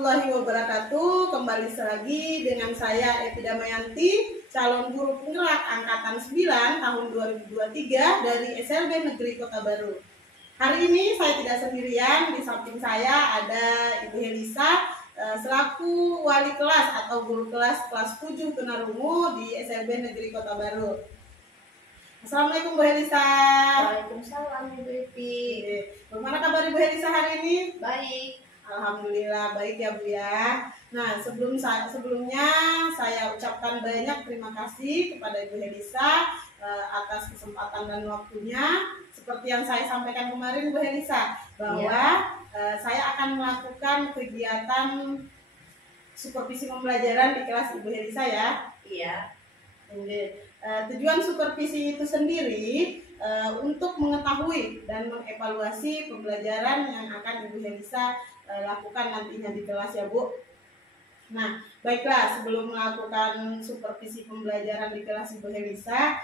warahmatullahi wabarakatuh. Kembali lagi dengan saya Evi Damayanti, calon guru penggerak angkatan 9 tahun 2023 dari SLB Negeri Kota Baru. Hari ini saya tidak sendirian, di samping saya ada Ibu Helisa selaku wali kelas atau guru kelas 7 tunarungu di SLB Negeri Kota Baru. Assalamualaikum Bu Helisa. Waalaikumsalam Ibu Evi. Bagaimana kabar Ibu Helisa hari ini? Baik. Alhamdulillah baik ya Bu ya. Nah sebelumnya saya ucapkan banyak terima kasih kepada Ibu Helisa atas kesempatan dan waktunya. Seperti yang saya sampaikan kemarin Bu Helisa, bahwa saya akan melakukan kegiatan supervisi pembelajaran di kelas Ibu Helisa ya. Iya. Tujuan supervisi itu sendiri untuk mengetahui dan mengevaluasi pembelajaran yang akan Ibu Helisa lakukan nantinya di kelas ya Bu. Nah baiklah, sebelum melakukan supervisi pembelajaran di kelas Ibu Helisa,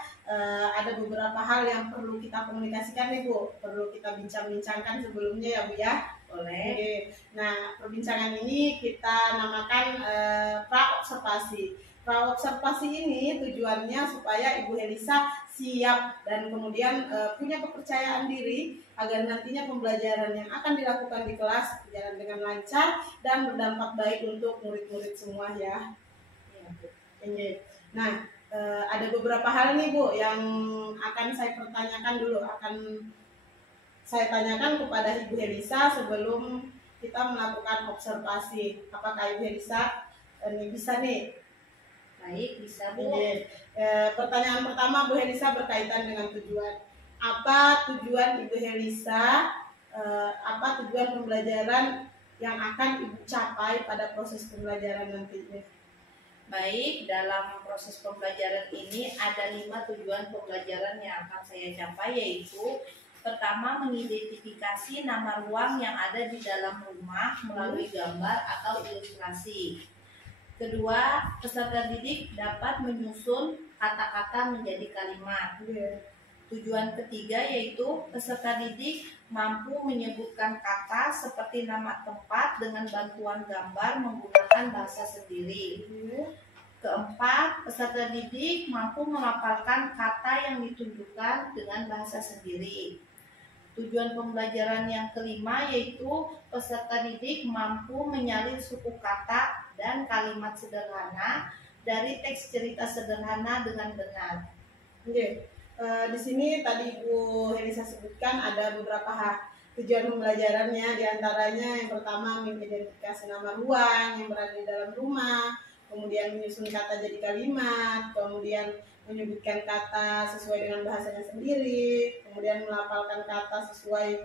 ada beberapa hal yang perlu kita komunikasikan nih Bu, perlu kita bincang-bincangkan sebelumnya ya Bu ya. Boleh. Oke. Nah perbincangan ini kita namakan pra-observasi. Pra-observasi ini tujuannya supaya Ibu Helisa siap dan kemudian punya kepercayaan diri agar nantinya pembelajaran yang akan dilakukan di kelas berjalan dengan lancar dan berdampak baik untuk murid-murid semua ya. Nah, ada beberapa hal nih Bu yang akan saya pertanyakan dulu, akan saya tanyakan kepada Ibu Helisa sebelum kita melakukan observasi. Apakah Ibu Helisa bisa nih? Baik, bisa Bu. Pertanyaan pertama Bu Helisa berkaitan dengan tujuan. Apa tujuan Ibu Helisa? Apa tujuan pembelajaran yang akan Ibu capai pada proses pembelajaran nantinya? Baik, dalam proses pembelajaran ini ada 5 tujuan pembelajaran yang akan saya capai, yaitu pertama, mengidentifikasi nama ruang yang ada di dalam rumah melalui gambar atau ilustrasi. Kedua, peserta didik dapat menyusun kata-kata menjadi kalimat. Tujuan ketiga yaitu peserta didik mampu menyebutkan kata seperti nama tempat dengan bantuan gambar menggunakan bahasa sendiri. Keempat, peserta didik mampu melafalkan kata yang ditunjukkan dengan bahasa sendiri. Tujuan pembelajaran yang kelima yaitu peserta didik mampu menyalin suku kata dan kalimat sederhana dari teks cerita sederhana dengan benar. Di sini tadi Bu Helisa sebutkan ada beberapa tujuan pembelajarannya, diantaranya yang pertama mengidentifikasi nama ruang yang berada di dalam rumah, kemudian menyusun kata jadi kalimat, kemudian menyebutkan kata sesuai dengan bahasanya sendiri, kemudian melafalkan kata sesuai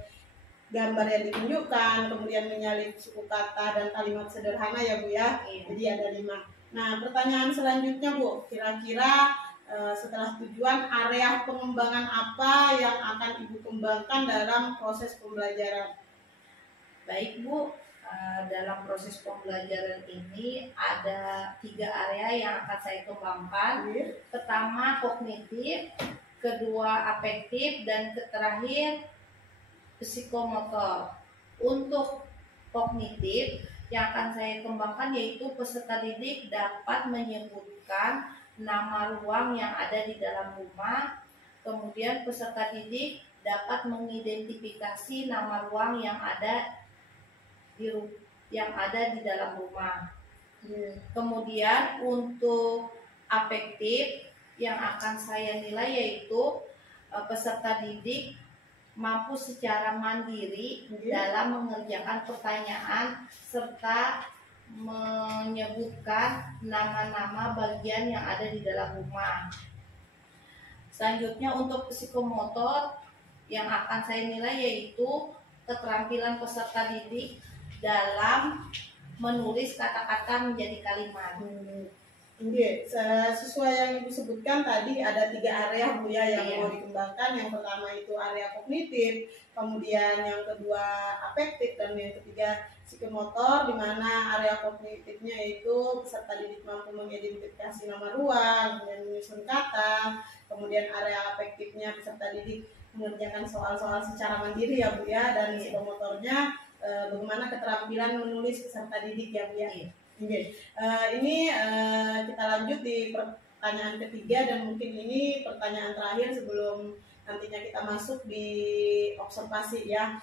gambar yang ditunjukkan, kemudian menyalin suku kata dan kalimat sederhana ya Bu ya. Jadi ada 5. Nah pertanyaan selanjutnya Bu, kira-kira setelah tujuan, area pengembangan apa yang akan Ibu kembangkan dalam proses pembelajaran? Baik Bu, dalam proses pembelajaran ini ada 3 area yang akan saya kembangkan. Pertama kognitif, kedua afektif, dan terakhir psikomotor. Untuk kognitif yang akan saya kembangkan yaitu peserta didik dapat menyebutkan nama ruang yang ada di dalam rumah. Kemudian peserta didik dapat mengidentifikasi nama ruang yang ada di dalam rumah. Kemudian untuk afektif yang akan saya nilai yaitu peserta didik mampu secara mandiri dalam mengerjakan pertanyaan serta menyebutkan nama-nama bagian yang ada di dalam rumah. Selanjutnya untuk psikomotor yang akan saya nilai yaitu keterampilan peserta didik dalam menulis kata-kata menjadi kalimat. Sesuai yang Ibu sebutkan tadi ada 3 area Bu ya yang mau dikembangkan. Yang pertama itu area kognitif, kemudian yang kedua afektif, dan yang ketiga psikomotor, di mana area kognitifnya itu peserta didik mampu mengidentifikasi nama ruang dan menyusun kata. Kemudian area afektifnya peserta didik mengerjakan soal-soal secara mandiri ya Bu ya, dan psikomotornya bagaimana keterampilan menulis peserta didik ya Bu ya. Iya. Oke. Ini kita lanjut di pertanyaan ketiga dan mungkin ini pertanyaan terakhir sebelum nantinya kita masuk di observasi ya.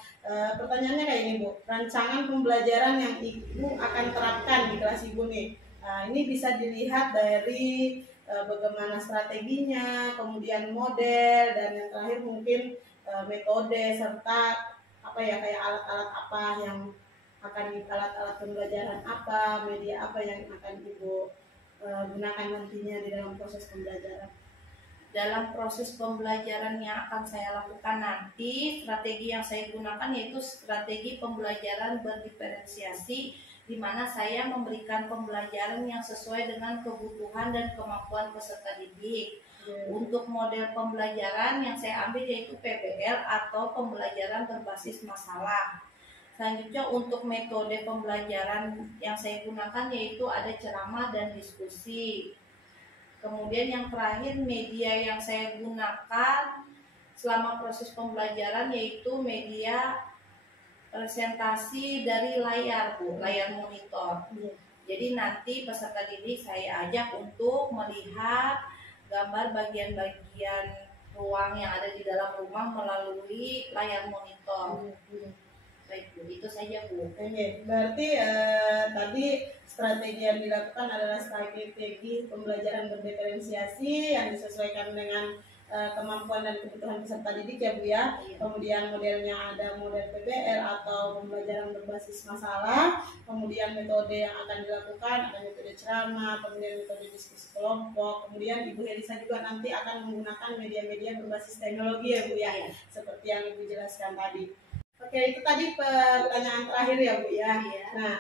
Pertanyaannya kayak ini Bu, rancangan pembelajaran yang Ibu akan terapkan di kelas Ibu nih. Ini bisa dilihat dari bagaimana strateginya, kemudian model, dan yang terakhir mungkin metode serta apa ya, kayak alat-alat apa yang akan alat-alat pembelajaran apa, media apa yang akan Ibu gunakan nantinya di dalam proses pembelajaran. Dalam proses pembelajaran yang akan saya lakukan nanti, strategi yang saya gunakan yaitu strategi pembelajaran berdiferensiasi, di mana saya memberikan pembelajaran yang sesuai dengan kebutuhan dan kemampuan peserta didik. Untuk model pembelajaran yang saya ambil yaitu PBL atau pembelajaran berbasis masalah. Selanjutnya untuk metode pembelajaran yang saya gunakan yaitu ada ceramah dan diskusi. Kemudian yang terakhir media yang saya gunakan selama proses pembelajaran yaitu media presentasi dari layar Bu, layar monitor. Jadi nanti peserta didik saya ajak untuk melihat gambar bagian-bagian ruang yang ada di dalam rumah melalui layar monitor. Baik Bu, itu saja Bu. Oke, berarti tadi strategi yang dilakukan adalah strategi pembelajaran berdiferensiasi yang disesuaikan dengan kemampuan dan kebutuhan peserta didik ya Bu ya. Iya. Kemudian modelnya ada model PBL atau pembelajaran berbasis masalah. Kemudian metode yang akan dilakukan ada metode ceramah, kemudian metode diskusi kelompok. Kemudian Ibu Helisa juga nanti akan menggunakan media-media berbasis teknologi ya Bu ya, Iya. seperti yang Ibu jelaskan tadi. Oke, itu tadi pertanyaan terakhir ya Bu ya. Iya. Nah,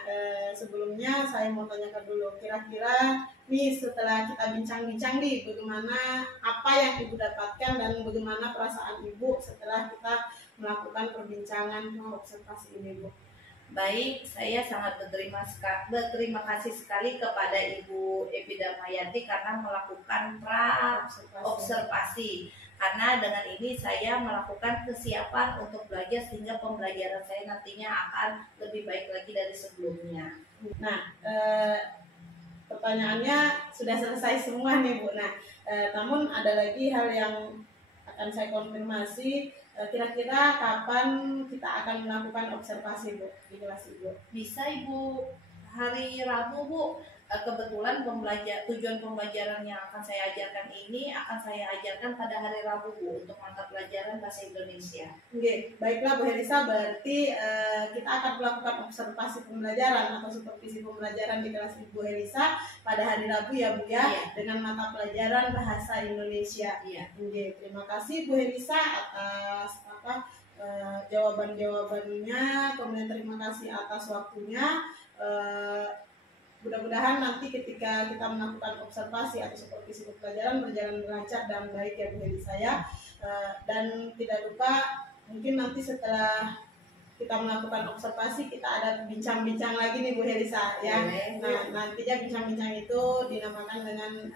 sebelumnya saya mau tanyakan dulu, kira-kira nih setelah kita bincang-bincang nih, bagaimana apa yang Ibu dapatkan dan bagaimana perasaan Ibu setelah kita melakukan perbincangan observasi ini Bu? Baik, saya sangat berterima kasih sekali kepada Ibu Evi Damayanti karena melakukan observasi. Karena dengan ini saya melakukan kesiapan untuk belajar sehingga pembelajaran saya nantinya akan lebih baik lagi dari sebelumnya. Nah, pertanyaannya sudah selesai semua nih Bu. Nah, namun ada lagi hal yang akan saya konfirmasi. Kira-kira kapan kita akan melakukan observasi Bu di kelas Ibu? Bisa Ibu hari Rabu Bu. Kebetulan tujuan pembelajaran yang akan saya ajarkan ini akan saya ajarkan pada hari Rabu Bu untuk mata pelajaran bahasa Indonesia. Oke, baiklah Bu Helisa, berarti kita akan melakukan observasi pembelajaran atau supervisi pembelajaran di kelas Ibu Helisa pada hari Rabu ya Bu ya, Iya. dengan mata pelajaran bahasa Indonesia. Iya. Oke, terima kasih Bu Helisa atas jawaban-jawabannya, kemudian terima kasih atas waktunya. Mudah-mudahan nanti ketika kita melakukan observasi atau supervisi pembelajaran berjalan lancar dan baik ya Bu Helisa ya. Dan tidak lupa mungkin nanti setelah kita melakukan observasi kita ada bincang-bincang lagi nih Bu Helisa ya. Nah, nantinya bincang-bincang itu dinamakan dengan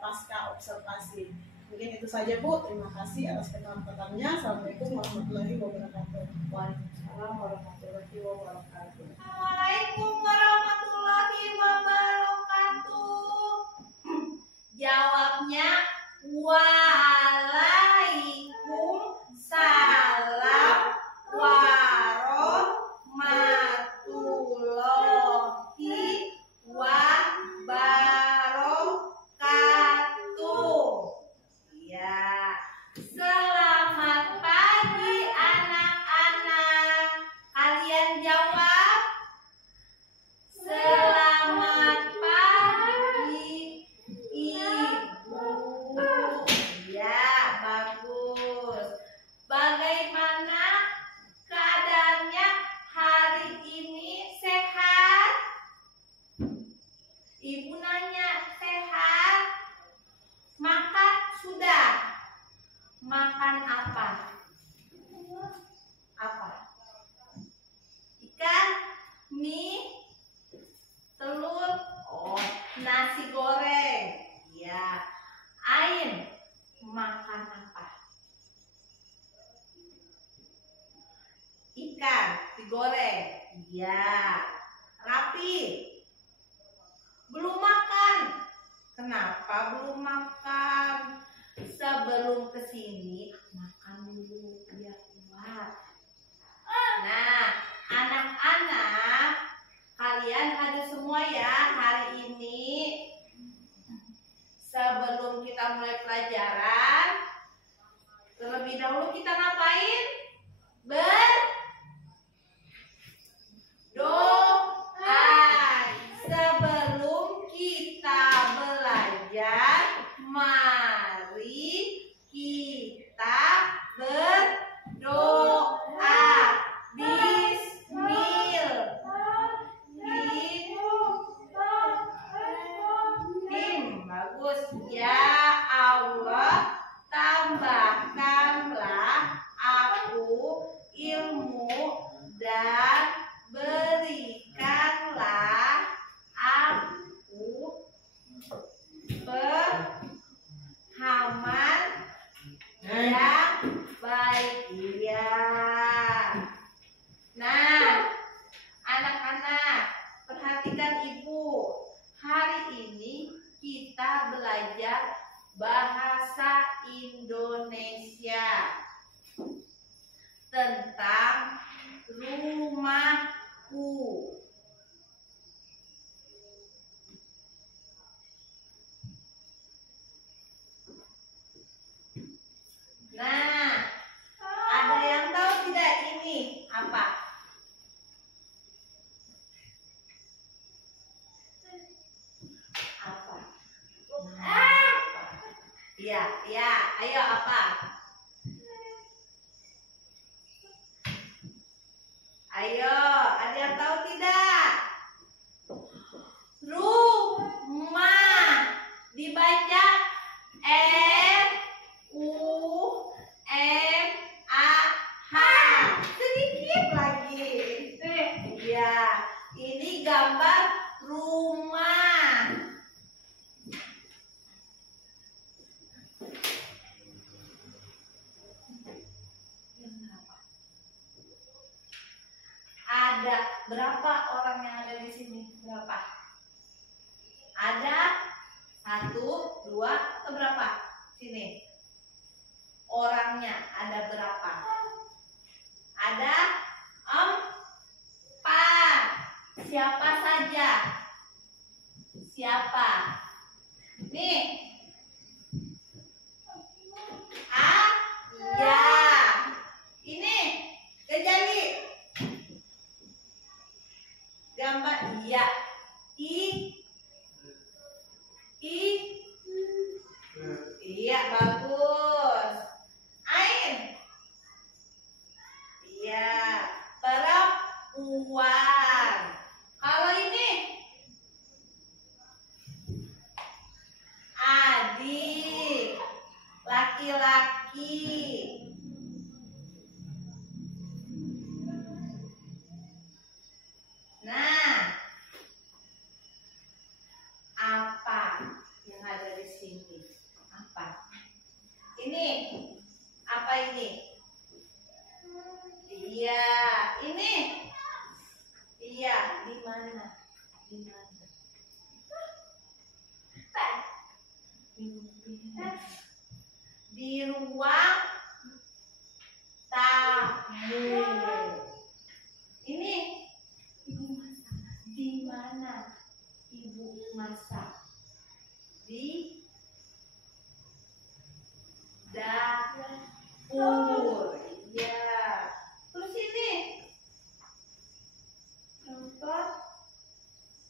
pasca observasi. Mungkin itu saja Bu. Terima kasih atas kesempatannya. Assalamualaikum warahmatullahi wabarakatuh. Waalaikumsalam warahmatullahi wabarakatuh. Assalamualaikum warahmatullahi wabarakatuh. Jawabnya waalaikumsalam warahmatullahi wabarakatuh. Ya, selamat pagi anak-anak. Kalian jawab. Tapi belum makan. Kenapa belum makan? Sebelum kesini makan dulu biar kuat. Nah, anak-anak, kalian hadir semua ya hari ini. Sebelum kita mulai pelajaran, terlebih dahulu kita ngapain? Berdoa. Sebelum kita belajar, mari kita berdoa. Bagus. Ya Allah, tambahkanlah aku ilmu dan berikanlah aku pemahaman yang baik. Ya. Nah, anak-anak, perhatikan ibu. Hari ini kita belajar bahasa Indonesia tentang rumahku. Nah, ada yang tahu tidak ini apa? Iya, iya. Ayo apa? Ayo, ada yang tahu tidak? Rumah dibaca R-U-M-A-H. Sedikit lagi. Iya, ini gambar rumah. Ada berapa orang yang ada di sini? Berapa? Ada 1, 2, atau berapa? Sini. Orangnya ada berapa? Ada 4. Siapa saja? Siapa? Nih. Ya. Ini Kejali. Gambar iya. Iya, bagus. Ain. Iya, perempuan. Kalau ini adik, laki-laki. Nah, apa yang ada di sini? Apa? Ini. Apa ini? Iya, ini. Iya, di mana? Di mana? Di ruang tamu. Ini ibu masak. Di mana ibu masak? Di dapur. Ya. Terus ini nonton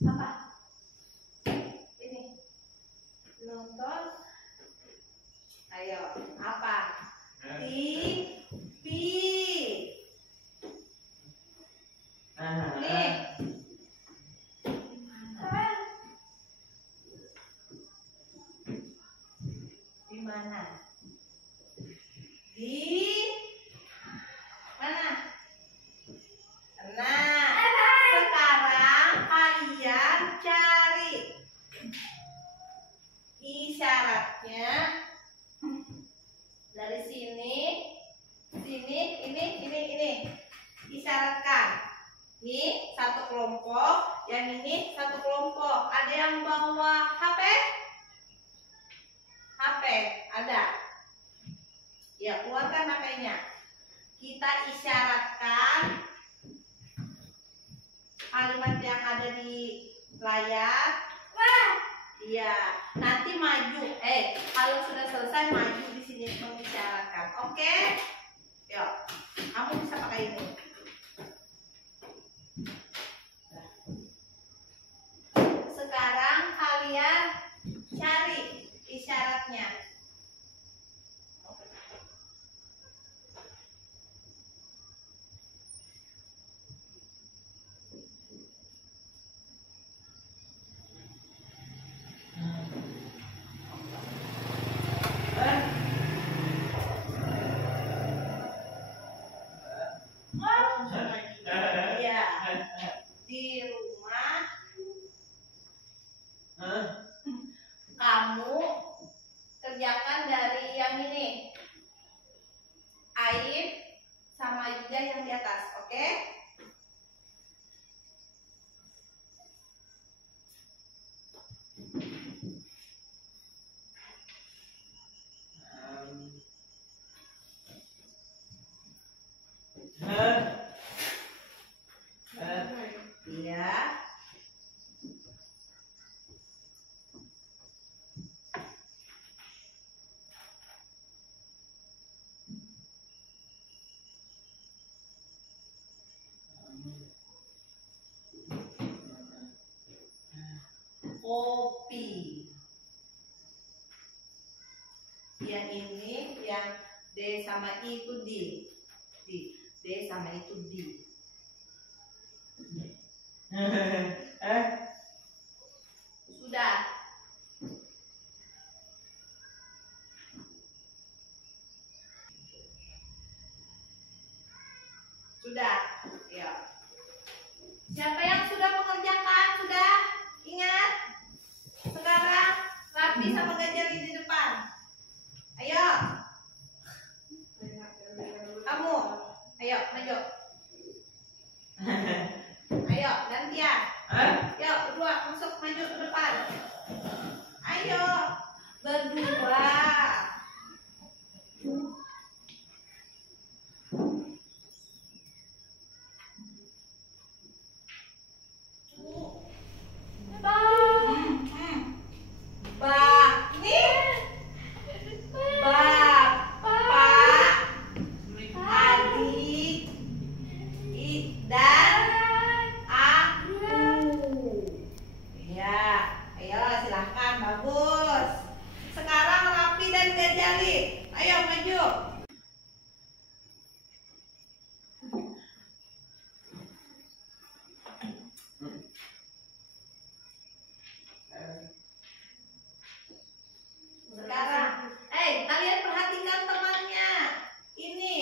apa? Ini nonton. Ayo, apa? TV. Nih. Di mana? Di yang ini satu kelompok. Ada yang bawa HP? HP ada. Ya, keluarkan HP-nya. Kita isyaratkan kalimat yang ada di layar. Wah, iya. Nanti maju. Kalau sudah selesai maju di sini mengisyaratkan. Oke? Yuk, kamu bisa pakai ini. Sekarang kalian cari isyaratnya. Iya. Di rumah kamu kerjakan dari yang ini, air sama juga yang di atas, oke? Iya. Kopi. Yang ini yang D sama I itu D. D sama itu D. Sudah. Sudah. Ya. Siapa yang sudah mengerjakan? Sudah? Ingat? Sekarang rapi sama Gajah di depan. Ayo. Kamu. Ayo, maju. Ayo, gantian. Yuk, berdua masuk maju ke depan. Ayo, berdua. Kalian perhatikan temannya. Ini.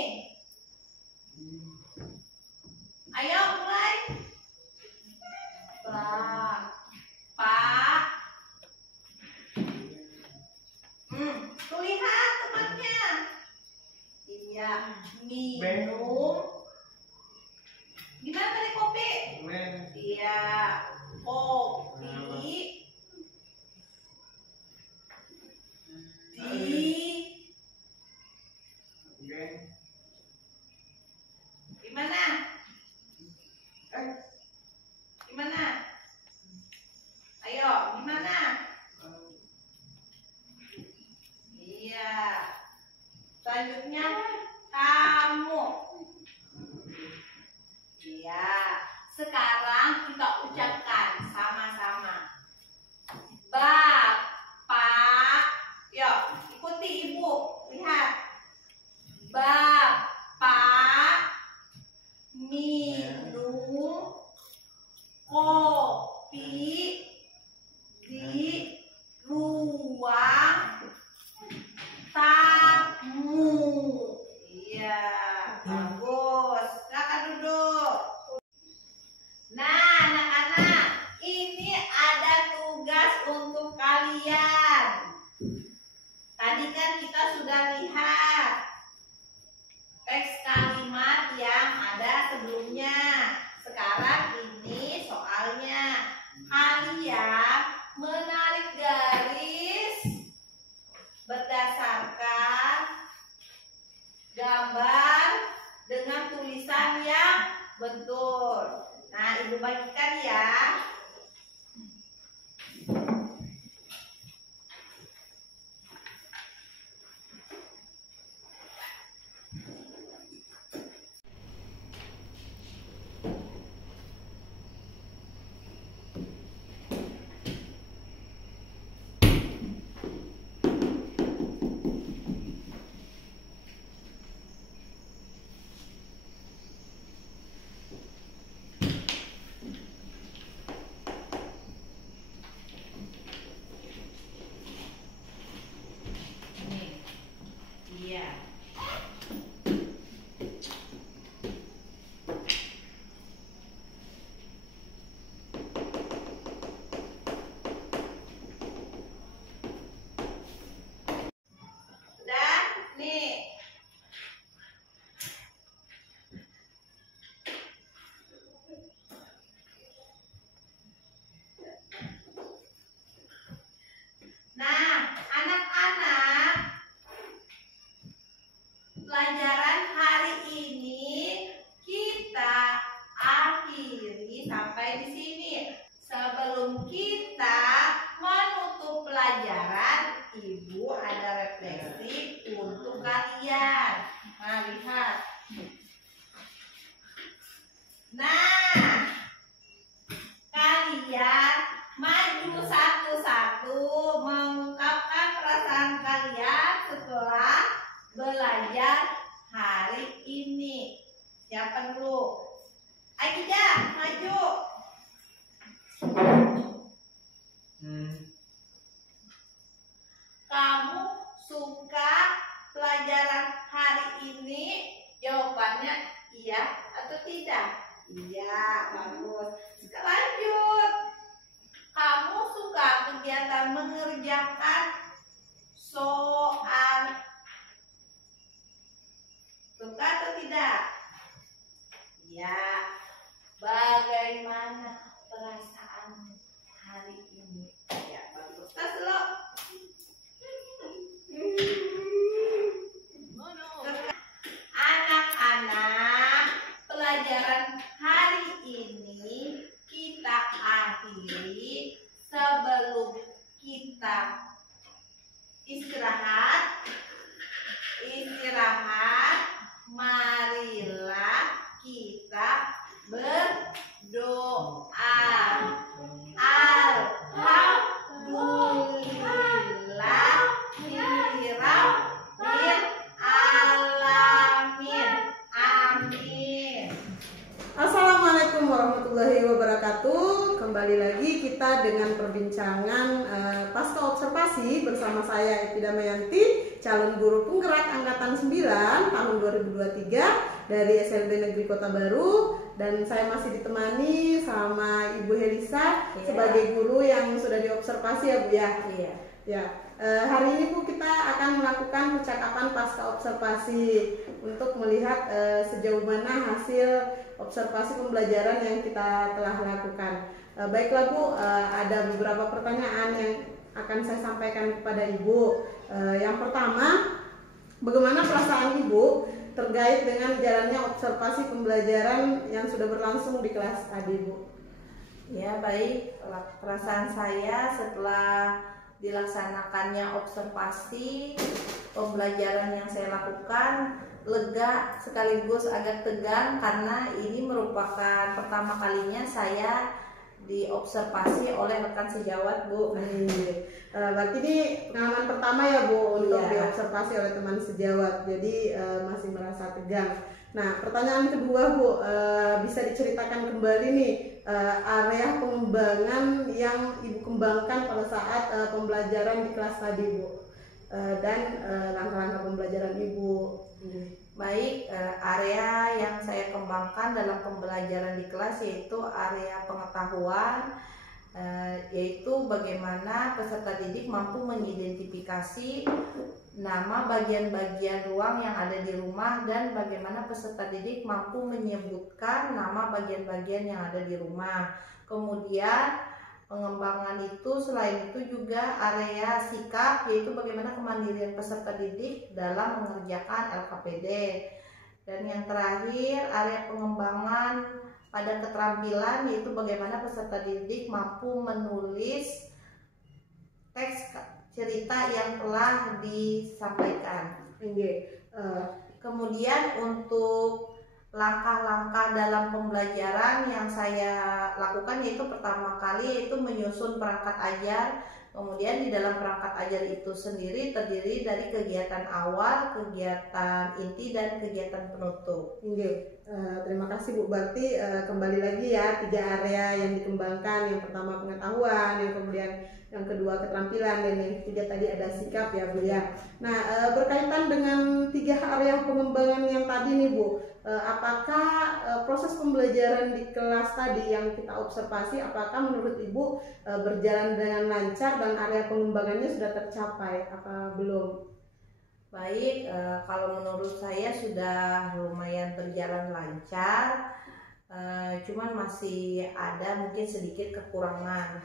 Ayo mulai. Pak. Tuh lihat temannya. Iya, minum. Gimana tadi kopi? Iya, kopi. Gimana? Gimana? Ayo, gimana? Iya. Selanjutnya kamu. Iya. Sekarang kita ucapkan sama-sama. Bapak. Yuk, ikuti ibu. Lihat. Bapak minum kopi di ruang tamu. Iya, bagus. Silakan duduk. Nah, anak-anak, ini ada tugas untuk kalian. Tadi kan kita sudah lihat teks kalimat yang ada sebelumnya. Sekarang ini soalnya. bagikan ya. Iya. Udah, nih. Nah, anak-anak, pelajaran hari ini kita akhiri sampai di sini. Sebelum kita menutup pelajaran, Ibu ada refleksi untuk kalian. Nah, lihat. Nah, kalian maju satu-satu mengungkapkan perasaan kalian setelah belajar hari ini. Siapa dulu? Aisyah, maju. Kamu suka pelajaran hari ini? Jawabannya iya atau tidak? Iya, bagus. Lanjut. Kamu suka kegiatan mengerjakan soal? Suka atau tidak? Ya. Bagaimana perasaanmu hari ini? Ya, bagus. Tas lo. Anak-anak, pelajaran hari ini kita akhiri. Sebelum kita istirahat, marilah kita berdoa. Alhamdulillahirabbil alamin. Amin. Assalamualaikum warahmatullahi wabarakatuh. Kembali lagi kita dengan perbincangan pasca observasi bersama saya Epida Mayanti, calon guru penggerak angkatan 9 tahun 2023 dari SLB Negeri Kota Baru, dan saya masih ditemani sama Ibu Helisa sebagai guru yang sudah diobservasi ya Bu ya. Iya. Ya, hari ini Bu kita akan melakukan percakapan pasca observasi untuk melihat sejauh mana hasil observasi pembelajaran yang kita telah lakukan. Baiklah Bu, ada beberapa pertanyaan yang akan saya sampaikan kepada Ibu. Yang pertama, bagaimana perasaan Ibu terkait dengan jalannya observasi pembelajaran yang sudah berlangsung di kelas tadi Bu? Ya, baik. Perasaan saya setelah dilaksanakannya observasi pembelajaran yang saya lakukan, lega sekaligus agak tegang karena ini merupakan pertama kalinya saya diobservasi oleh rekan sejawat Bu. Berarti ini pengalaman pertama ya Bu untuk Iya. diobservasi oleh teman sejawat, jadi masih merasa tegang. Nah, pertanyaan kedua Bu, bisa diceritakan kembali nih area pengembangan yang Ibu kembangkan pada saat pembelajaran di kelas tadi Bu, dan langkah-langkah pembelajaran Ibu. Baik, area yang saya kembangkan dalam pembelajaran di kelas yaitu area pengetahuan, yaitu bagaimana peserta didik mampu mengidentifikasi nama bagian-bagian ruang yang ada di rumah dan bagaimana peserta didik mampu menyebutkan nama bagian-bagian yang ada di rumah. Kemudian pengembangan itu selain itu juga area sikap, yaitu bagaimana kemandirian peserta didik dalam mengerjakan LKPD. Dan yang terakhir area pengembangan pada keterampilan, yaitu bagaimana peserta didik mampu menulis teks cerita yang telah disampaikan. Kemudian untuk langkah-langkah dalam pembelajaran yang saya lakukan, yaitu pertama kali yaitu menyusun perangkat ajar. Kemudian di dalam perangkat ajar itu sendiri terdiri dari kegiatan awal, kegiatan inti, dan kegiatan penutup. Terima kasih Bu. Berarti kembali lagi ya, 3 area yang dikembangkan. Yang pertama pengetahuan, yang kemudian yang kedua keterampilan, dan yang ketiga tadi ada sikap ya Bu ya. Nah, berkaitan dengan 3 area pengembangan yang tadi nih Bu, apakah proses pembelajaran di kelas tadi yang kita observasi, apakah menurut Ibu berjalan dengan lancar dan area pengembangannya sudah tercapai apa belum? Baik, kalau menurut saya sudah lumayan berjalan lancar, cuman masih ada mungkin sedikit kekurangan.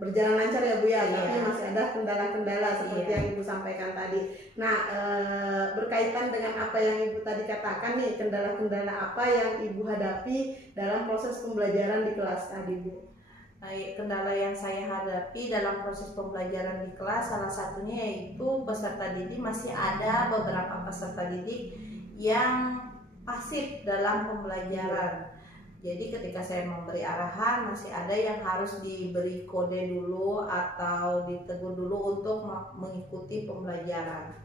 Berjalan lancar ya Bu ya, tapi masih ada kendala-kendala seperti yang Ibu sampaikan tadi. Nah, berkaitan dengan apa yang Ibu tadi katakan nih, kendala-kendala apa yang Ibu hadapi dalam proses pembelajaran di kelas tadi Bu? Kendala yang saya hadapi dalam proses pembelajaran di kelas salah satunya yaitu peserta didik, masih ada beberapa peserta didik yang pasif dalam pembelajaran. Jadi ketika saya memberi arahan, masih ada yang harus diberi kode dulu atau ditegur dulu untuk mengikuti pembelajaran.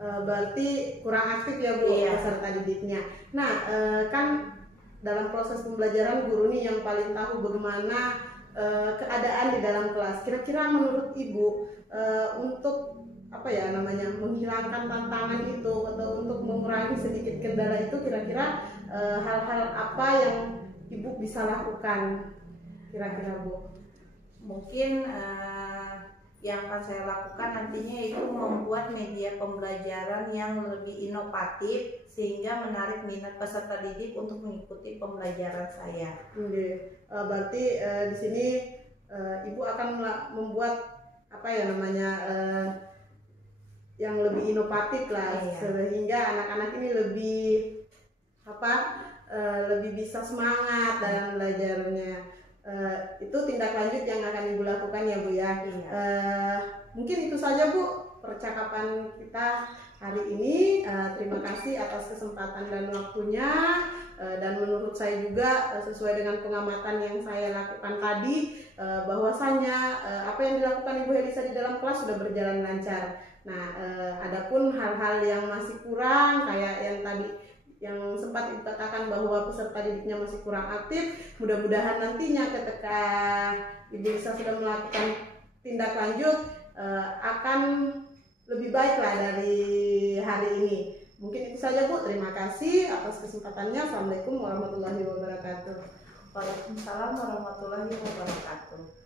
Berarti kurang aktif ya Bu peserta didiknya. Nah, kan dalam proses pembelajaran guru nih yang paling tahu bagaimana keadaan di dalam kelas. Kira-kira menurut Ibu untuk apa ya namanya, menghilangkan tantangan itu atau untuk mengurangi sedikit kendala itu, kira-kira hal-hal apa yang Ibu bisa lakukan kira-kira Bu? Mungkin yang akan saya lakukan nantinya itu membuat media pembelajaran yang lebih inovatif sehingga menarik minat peserta didik untuk mengikuti pembelajaran saya. Berarti di sini Ibu akan membuat apa ya namanya yang lebih inovatif lah, sehingga anak-anak ini lebih lebih bisa semangat dalam belajarnya. Itu tindak lanjut yang akan Ibu lakukan ya Bu ya. Mungkin itu saja Bu percakapan kita hari ini. Terima kasih atas kesempatan dan waktunya, dan menurut saya juga sesuai dengan pengamatan yang saya lakukan tadi, bahwasanya apa yang dilakukan Ibu Helisa di dalam kelas sudah berjalan lancar. Nah, adapun hal-hal yang masih kurang kayak yang tadi yang sempat Ibu katakan bahwa peserta didiknya masih kurang aktif, mudah-mudahan nantinya ketika Ibu Helisa sudah melakukan tindak lanjut akan lebih baik lah dari hari ini. Mungkin itu saja Bu, terima kasih atas kesempatannya. Assalamualaikum warahmatullahi wabarakatuh. Waalaikumsalam warahmatullahi wabarakatuh.